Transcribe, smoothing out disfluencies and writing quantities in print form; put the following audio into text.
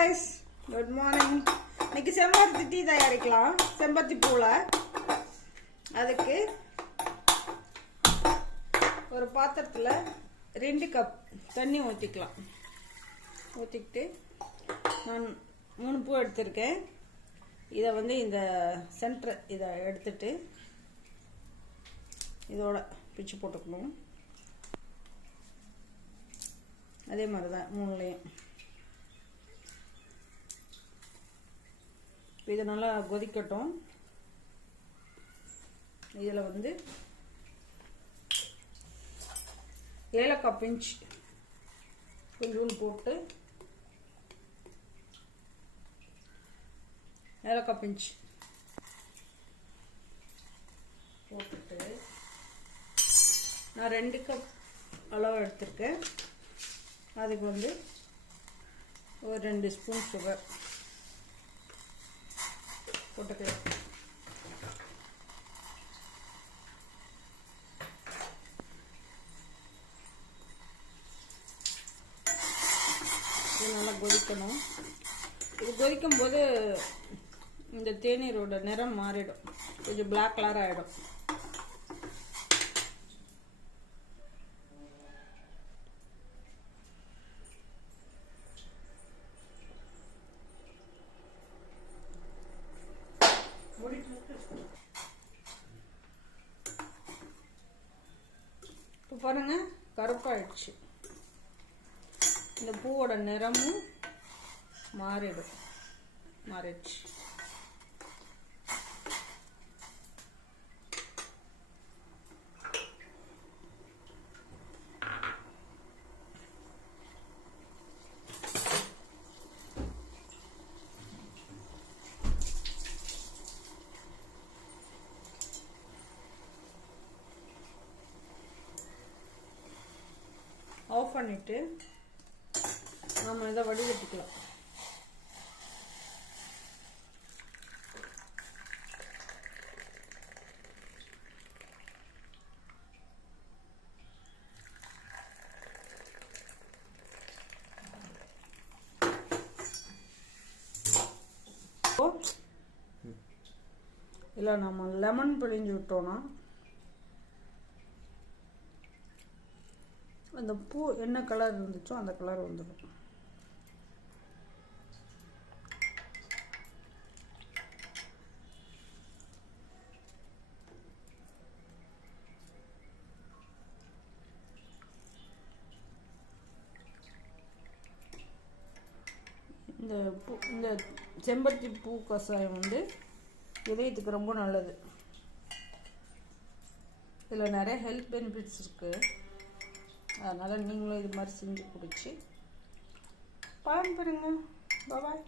guys, good morning. இன்னைக்கு செம்பருத்தி tea தயாரிக்கலாம். செம்பருத்தி பூல அதுக்கு ஒரு பாத்திரத்துல 2 கப் தண்ணி ஊத்திக்கலாம். ஊத்திட்டு நான் 3 பூ எடுத்துர்க்கேன். இத வந்து இந்த சென்டர் இத எடுத்துட்டு இதோட பிச்சு போட்டுக்கணும். அதே மாதிரி தான் மூணுலயும். இது நல்லா கொதிக்கட்டும். இதில் வந்து ஏலக்காய் பிஞ்சு கொஞ்சம் போட்டு ஏலக்காய் பிஞ்சு போட்டுட்டு நான் 2 கப் அளவு எடுத்திருக்கேன். அதுக்கு வந்து ஒரு 2 ஸ்பூன் சுகர் போட்டுக்கலாம். இது நல்லா கொதிக்கணும். இது கொதிக்கும் போது இந்த தேநீரோட நிறம் மாறிடும், கொஞ்சம் பிளாக் கலர் ஆகிடும். இப்போ பாருங்க, கருப்பாயிடுச்சு. இந்த பூவோட நிறமும் மாறிடுச்சு. ஆஃப் பண்ணிட்டு நம்ம இதை வடிகட்டிக்கலாம். இல்லை நம்ம லெமன் பிழிஞ்சு விட்டோம்னா அந்த பூ என்ன கலர் இருந்துச்சோ அந்த கலர் வந்துடும். இந்த செம்பருத்தி பூ கஷாயம் வந்து இதயத்துக்கு ரொம்ப நல்லது. இதில் நிறைய ஹெல்த் பெனிஃபிட்ஸ் இருக்குது. அதனால் நீங்களும் இது மாதிரி செஞ்சு குடிச்சு பயன்பெறுங்க. பாய்.